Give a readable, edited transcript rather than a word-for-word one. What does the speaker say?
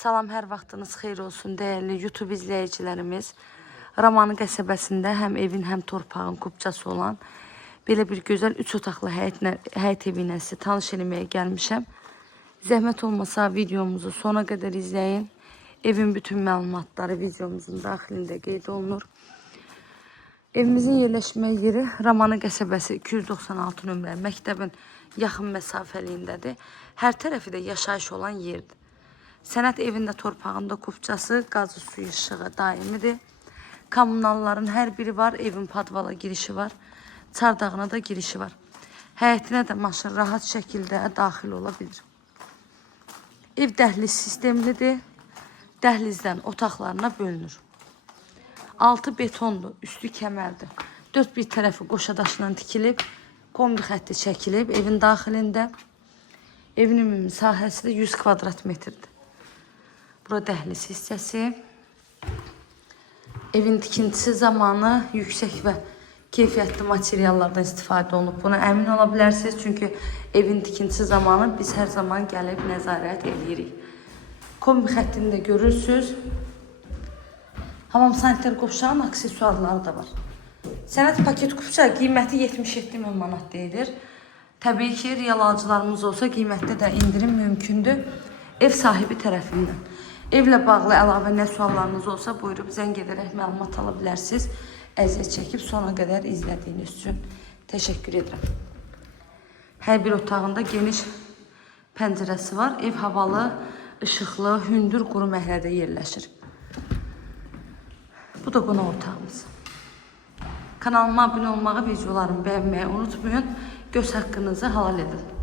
Salam, hər vaxtınız xeyir olsun dəyərli YouTube izləyicilərimiz. Ramanı qəsəbəsində həm evin, həm torpağın kubcası olan belə bir gözəl 3 otaqlı həyət evi ilə sizə tanış eləməyə gəlmişəm. Zəhmət olmasa videomuzu sona qədər izləyin. Evin bütün məlumatları videomuzun daxilində qeyd olunur. Evimizin yerləşmə yeri Ramanı qəsəbəsi 296 nömrəli məktəbin yaxın məsafəliyindədir. Hər tərəfi də yaşayış olan yerdir. Sənət evində torpağında kubcası, qazı suyu işığı daimidir. Kommunalların hər biri var, evin padvala girişi var, çardağına da girişi var. Həyətinə də maşın rahat şəkildə daxil ola bilir. Ev dəhliz sistemlidir, dəhlizdən otaqlarına bölünür. Altı betondur, üstü kəmərdir. Dörd bir tərəfi qoşadaşla tikilib, kombi xətti çəkilib evin daxilində. Evin ümumi sahəsi də 100 kvadrat metrdir. Bura dəhliz hissəsi. Evin tikintisi zamanı yüksək və keyfiyyətli materiallardan istifadə olunub. Buna əmin ola bilərsiniz, çünki evin tikintisi zamanı biz hər zaman gəlib nəzarət edirik. Kombi xəttini də görürsünüz. Hamam sanitar qovşağın aksesuarları da var. Sənət paket kubça qiyməti 77.000 manat deyilir. Təbii ki, real alıcılarımız olsa qiymətdə də indirim mümkündür ev sahibi tərəfindən. Evlə bağlı əlavə nə suallarınız olsa buyurub zəng edərək məlumat ala bilərsiniz. Əziyyət çəkib sona qədər izlədiyiniz üçün təşəkkür edirəm. Hər bir otağında geniş pəncərəsi var. Ev havalı, işıqlı, hündür quru məhəllədə yerləşir. Bu da qonaq otağımız. Kanalıma abunə olmağı, videolarımı bəyənməyi unutmayın. Göz haqqınızı halal edin.